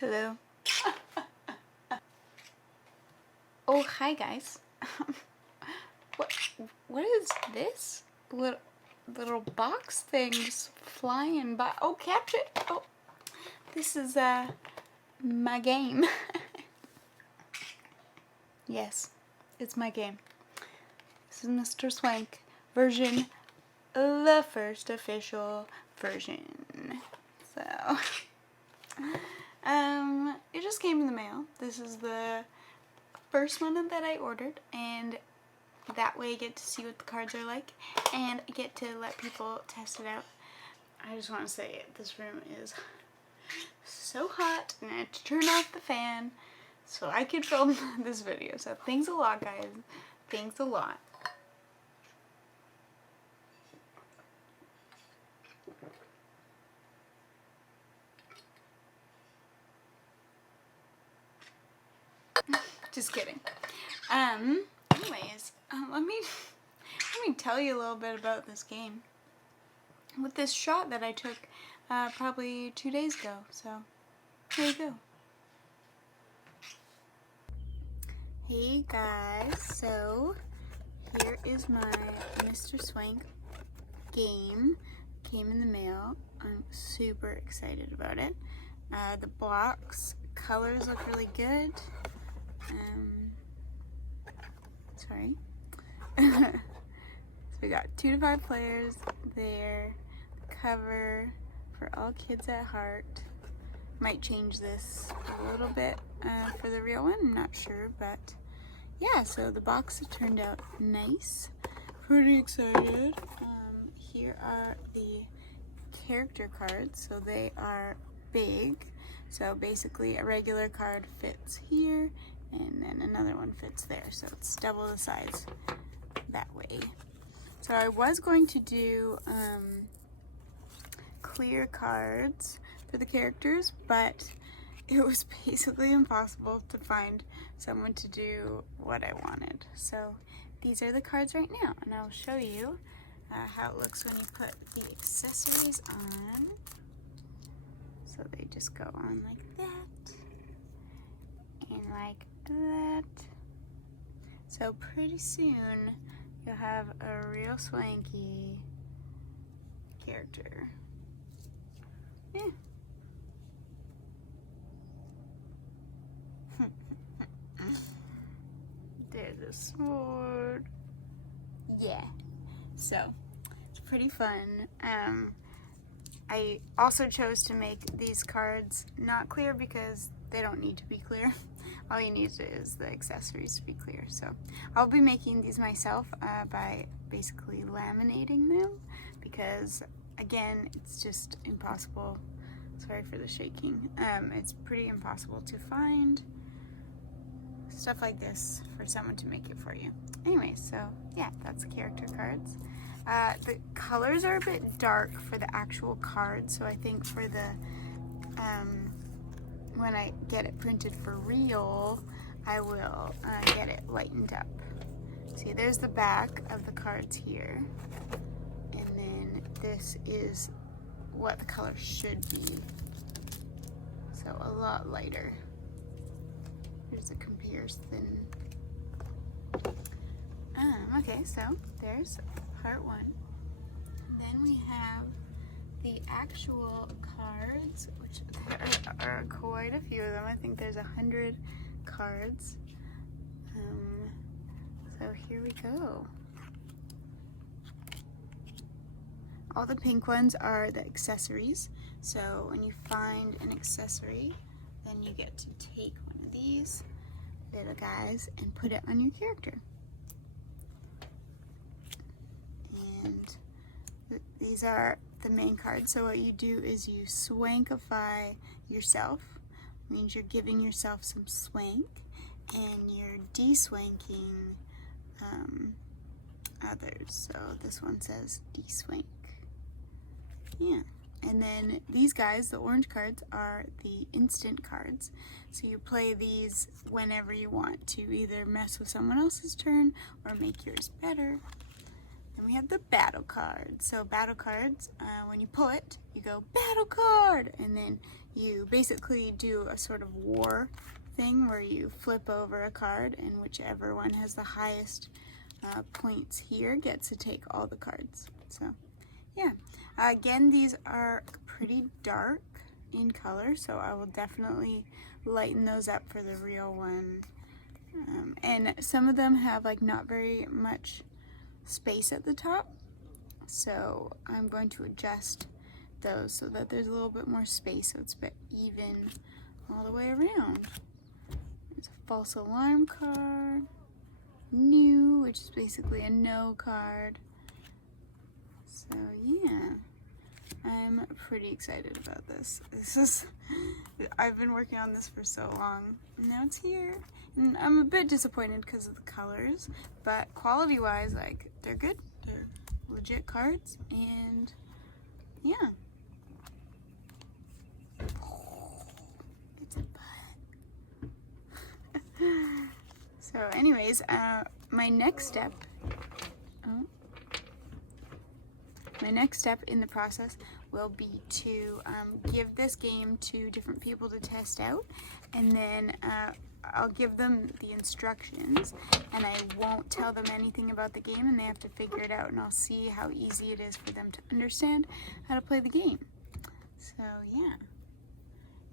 Hello. Oh, hi guys. What is this? Little box thing just flying by. Oh, catch it. Oh, this is my game. Yes, it's my game. This is Mr.Swank version, the first official version. So, it just came in the mail. This is the first one that I ordered, and that way I get to see what the cards are like and get to let people test it out. I just want to say this room is so hot and I had to turn off the fan so I could film this video. So thanks a lot, guys. Thanks a lot. Just kidding. Anyways, let me tell you a little bit about this game. With this shot that I took probably 2 days ago. So here you go. Hey guys, so here is my Mr.Swank game. Came in the mail. I'm super excited about it. The box colors look really good. Sorry. So we got 2 to 5 players there. The cover for all kids at heart. Might change this a little bit for the real one. I'm not sure, but yeah. So the box turned out nice. Pretty excited. Here are the character cards. So they are big. So basically a regular card fits here, and then another one fits there. So it's double the size that way. So I was going to do clear cards for the characters, but it was basically impossible to find someone to do what I wanted. So these are the cards right now, and I'll show you how it looks when you put the accessories on. So they just go on like that and like that. So pretty soon you'll have a real swanky character. Yeah. There's a sword. Yeah. So it's pretty fun. I also chose to make these cards not clear because they don't need to be clear. All you need is the accessories to be clear. So I'll be making these myself by basically laminating them because, again, it's just impossible. Sorry for the shaking. It's pretty impossible to find stuff like this for someone to make it for you. Anyway, so yeah, that's the character cards. The colors are a bit dark for the actual card, so I think for the when I get it printed for real, I will get it lightened up. See, there's the back of the cards here, and then this is what the color should be. So a lot lighter. Here's a comparison. Okay, so there's part 1. And then we have the actual cards, which there are quite a few of them. I think there's 100 cards. So here we go. All the pink ones are the accessories. So when you find an accessory, then you get to take one of these little guys and put it on your character. And these are the main cards. So what you do is you swankify yourself. Means you're giving yourself some swank, and you're de-swanking others. So this one says de-swank. Yeah. And then these guys, the orange cards, are the instant cards. So you play these whenever you want to either mess with someone else's turn or make yours better. Then we have the battle card. So battle cards, when you pull it, you go battle card, and then you basically do a sort of war thing where you flip over a card, and whichever one has the highest points here gets to take all the cards. So yeah, again, these are pretty dark in color, so I will definitely lighten those up for the real one. And some of them have like not very much space at the top, so I'm going to adjust those so that there's a little bit more space, so it's a bit even all the way around. There's a false alarm card, new, which is basically a no card. So yeah, I'm pretty excited about this. I've been working on this for so long, and now it's here. And I'm a bit disappointed because of the colors, but quality-wise, like, they're good. They're legit cards, and yeah. It's a butt. So anyways, my next step in the process will be to give this game to different people to test out, and then I'll give them the instructions, and I won't tell them anything about the game, and they have to figure it out, and I'll see how easy it is for them to understand how to play the game. So yeah,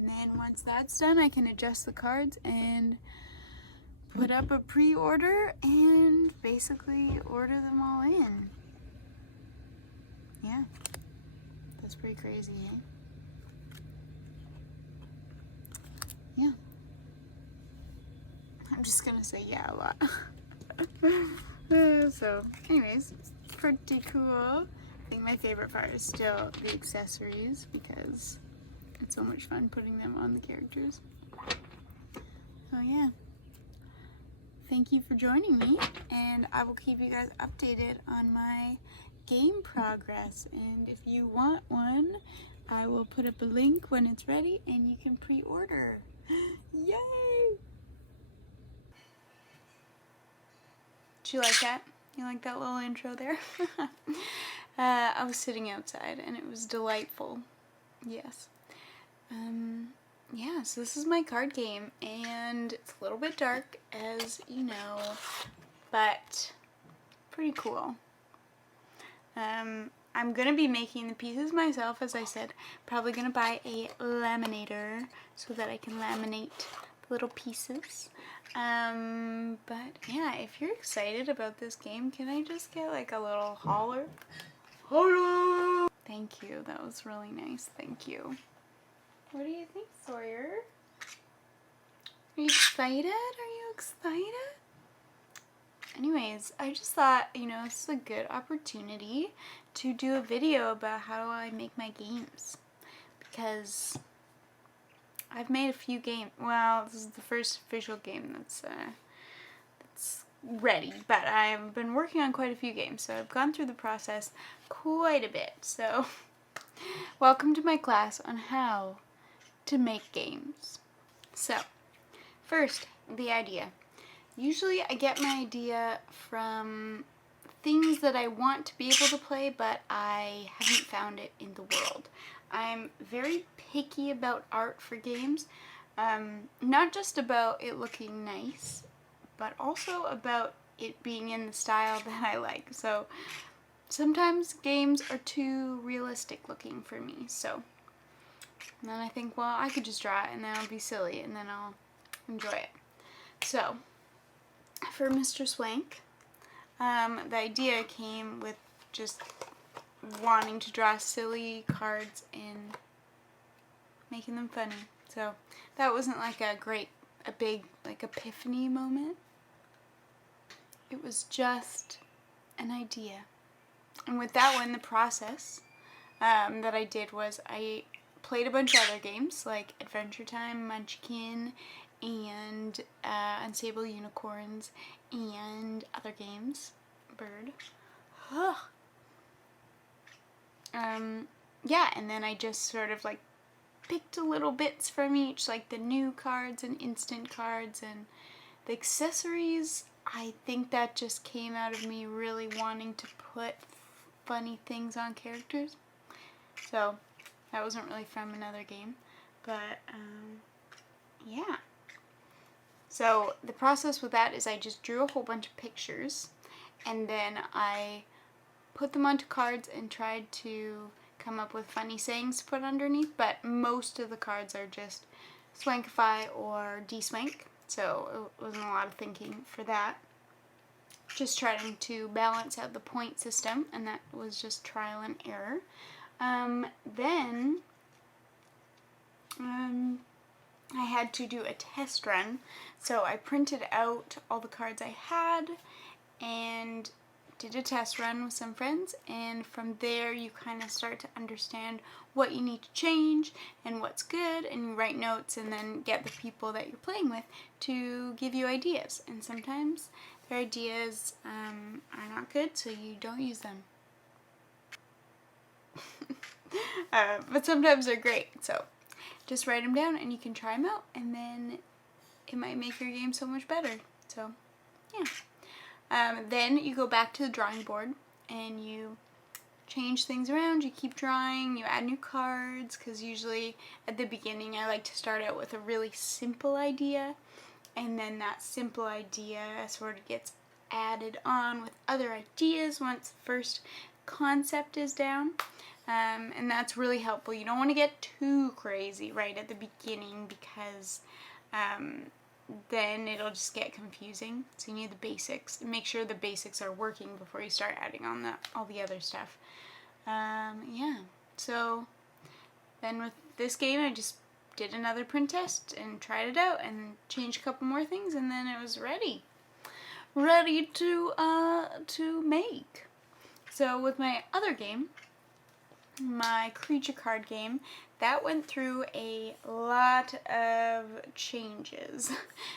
and then once that's done, I can adjust the cards and put up a pre-order and basically order them all in. Yeah, that's pretty crazy, eh? Yeah. I'm just gonna say yeah a lot. So, anyways, pretty cool. I think my favorite part is still the accessories because it's so much fun putting them on the characters. So yeah. Thank you for joining me, and I will keep you guys updated on my game progress, and if you want one, I will put up a link when it's ready and you can pre-order. Yay! Did you like that? You like that little intro there? I was sitting outside and it was delightful. Yes. Yeah, so this is my card game, and it's a little bit dark, as you know, but pretty cool. I'm gonna be making the pieces myself, as I said. Probably gonna buy a laminator so that I can laminate the little pieces. But yeah, if you're excited about this game, can I just get like a little holler? Holler! Thank you, that was really nice, thank you. What do you think, Sawyer? Are you excited? Are you excited? Anyways, I just thought, you know, this is a good opportunity to do a video about how I make my games. Because I've made a few games. Well, this is the first official game that's ready. But I've been working on quite a few games, so I've gone through the process quite a bit. So, welcome to my class on how to make games. So, first, the idea. Usually I get my idea from things that I want to be able to play, but I haven't found it in the world. I'm very picky about art for games, not just about it looking nice, but also about it being in the style that I like. So sometimes games are too realistic looking for me, so and then I think, well, I could just draw it and then it'll be silly and then I'll enjoy it. So for Mr. Swank, the idea came with just wanting to draw silly cards and making them funny. So that wasn't like a big like epiphany moment. It was just an idea. And with that one, the process that I did was I played a bunch of other games like Adventure Time, Munchkin, and Unstable Unicorns, and other games. Bird. Yeah, and then I just sort of like picked a little bits from each, like the new cards and instant cards, and the accessories I think that just came out of me really wanting to put funny things on characters. So that wasn't really from another game, but yeah. So the process with that is I just drew a whole bunch of pictures, and then I put them onto cards and tried to come up with funny sayings to put underneath, but most of the cards are just Swankify or de-swank, so it wasn't a lot of thinking for that. Just trying to balance out the point system, and that was just trial and error. Then I had to do a test run, so I printed out all the cards I had and did a test run with some friends, and from there you kind of start to understand what you need to change and what's good, and you write notes and then get the people that you're playing with to give you ideas, and sometimes their ideas are not good, so you don't use them. But sometimes they're great, so just write them down and you can try them out, and then it might make your game so much better. So yeah. Then you go back to the drawing board and you change things around, you keep drawing, you add new cards, because usually at the beginning I like to start out with a really simple idea, and then that simple idea sort of gets added on with other ideas once the first concept is down, and that's really helpful. You don't want to get too crazy right at the beginning, because then it'll just get confusing. So you need the basics. Make sure the basics are working before you start adding on all the other stuff. Yeah. So then with this game, I just did another print test and tried it out and changed a couple more things, and then it was ready to make. So with my other game, my creature card game, that went through a lot of changes.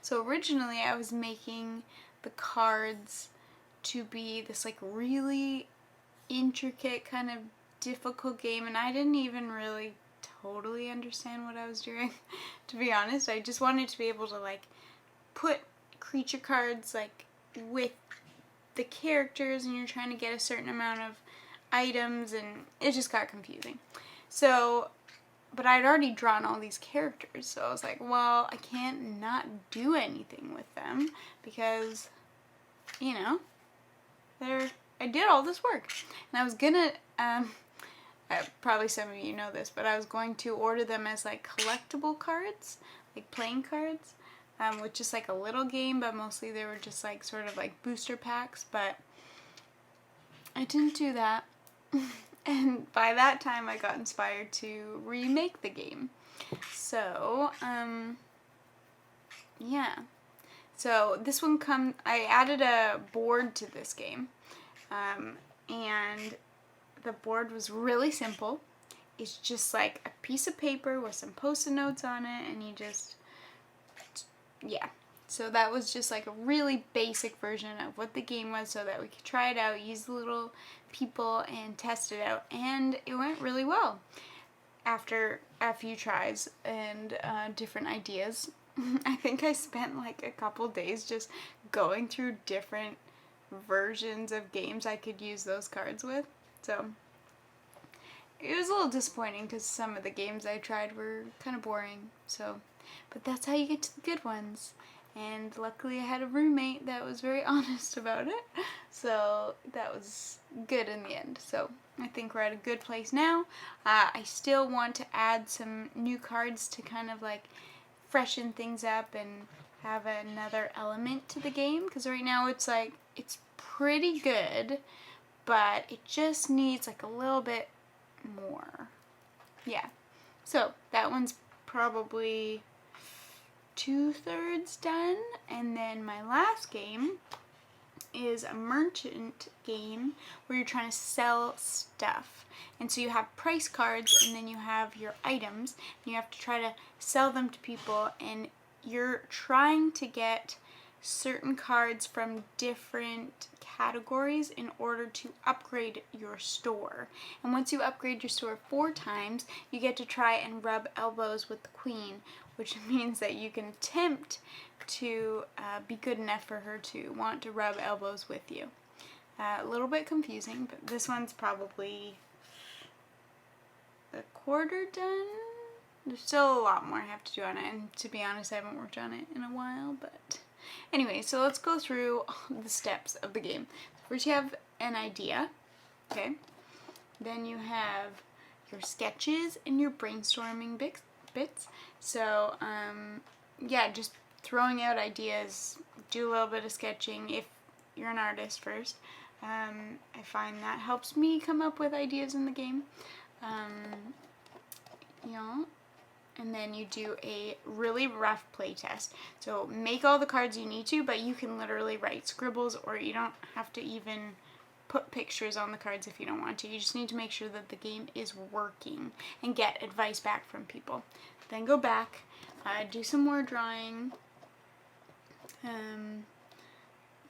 So originally I was making the cards to be this like really intricate kind of difficult game, and I didn't even really totally understand what I was doing, to be honest. I just wanted to be able to like put creature cards like with the characters, and you're trying to get a certain amount of items, and it just got confusing. So, but I'd already drawn all these characters, so I was like, well, I can't not do anything with them, because, you know, I did all this work. And I was gonna, probably some of you know this, but I was going to order them as like collectible cards, like playing cards, with just like a little game, but mostly they were just like sort of like booster packs, but I didn't do that. And by that time I got inspired to remake the game. So, yeah. So this one I added a board to this game, and the board was really simple. It's just like a piece of paper with some post-it notes on it, and you just, yeah. So that was just like a really basic version of what the game was, so that we could try it out, use the little people, and test it out. And it went really well after a few tries and different ideas. I think I spent like a couple days just going through different versions of games I could use those cards with. So it was a little disappointing because some of the games I tried were kind of boring. So, but that's how you get to the good ones. And luckily I had a roommate that was very honest about it, so that was good in the end. So I think we're at a good place now. I still want to add some new cards to kind of like freshen things up and have another element to the game, because right now it's like, it's pretty good, but it just needs like a little bit more. Yeah. So that one's probably 2/3 done, and then my last game is a merchant game where you're trying to sell stuff. And so you have price cards, and then you have your items, and you have to try to sell them to people, and you're trying to get certain cards from different categories in order to upgrade your store. And once you upgrade your store 4 times, you get to try and rub elbows with the queen, which means that you can attempt to be good enough for her to want to rub elbows with you. A little bit confusing, but this one's probably a quarter done. There's still a lot more I have to do on it, and to be honest, I haven't worked on it in a while, but anyway, so let's go through the steps of the game. First you have an idea, okay? Then you have your sketches and your brainstorming bits. So, yeah, just throwing out ideas, do a little bit of sketching if you're an artist first. I find that helps me come up with ideas in the game. You know, and then you do a really rough play test. So make all the cards you need to, but you can literally write scribbles, or you don't have to even put pictures on the cards if you don't want to. You just need to make sure that the game is working and get advice back from people. Then go back, do some more drawing.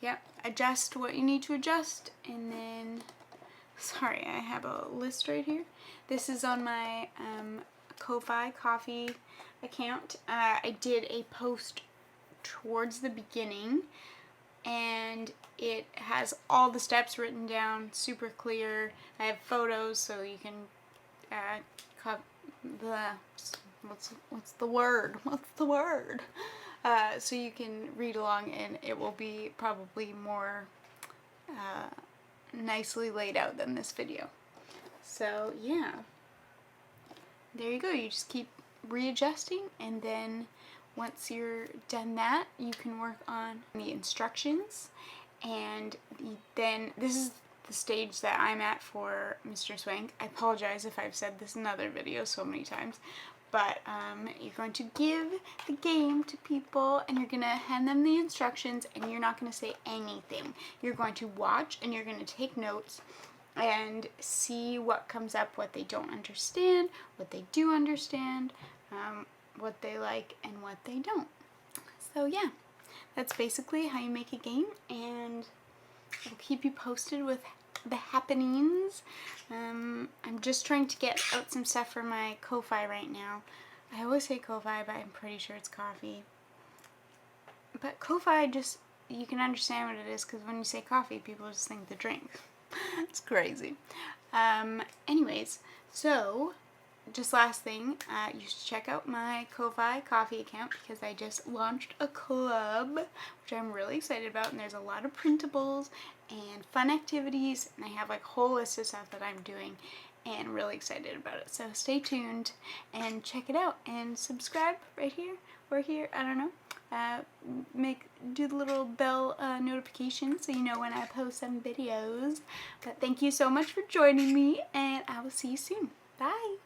Yep, adjust what you need to adjust, and then, sorry, I have a list right here. This is on my Ko-Fi Coffee account. I did a post towards the beginning, and it has all the steps written down, super clear. I have photos, so you can what's the word? So you can read along, and it will be probably more nicely laid out than this video. So yeah, there you go. You just keep readjusting, and then once you're done that, you can work on the instructions. And then this is the stage that I'm at for Mr. Swank. I apologize if I've said this in other videos so many times, but you're going to give the game to people, and you're going to hand them the instructions, and you're not going to say anything. You're going to watch, and you're going to take notes and see what comes up, what they don't understand, what they do understand, what they like and what they don't. So yeah, that's basically how you make a game, and I'll keep you posted with the happenings. I'm just trying to get out some stuff for my Ko-Fi right now. I always say Ko-Fi, but I'm pretty sure it's coffee. But Ko-Fi, just, you can understand what it is, because when you say coffee, people just think the drink. It's crazy. Anyways, so just last thing, you should check out my Ko-Fi Coffee account, because I just launched a club, which I'm really excited about, and there's a lot of printables and fun activities, and I have like a whole list of stuff that I'm doing, and really excited about it. So stay tuned and check it out, and subscribe right here or here, I don't know. Do the little bell notification so you know when I post some videos. But thank you so much for joining me, and I will see you soon. Bye!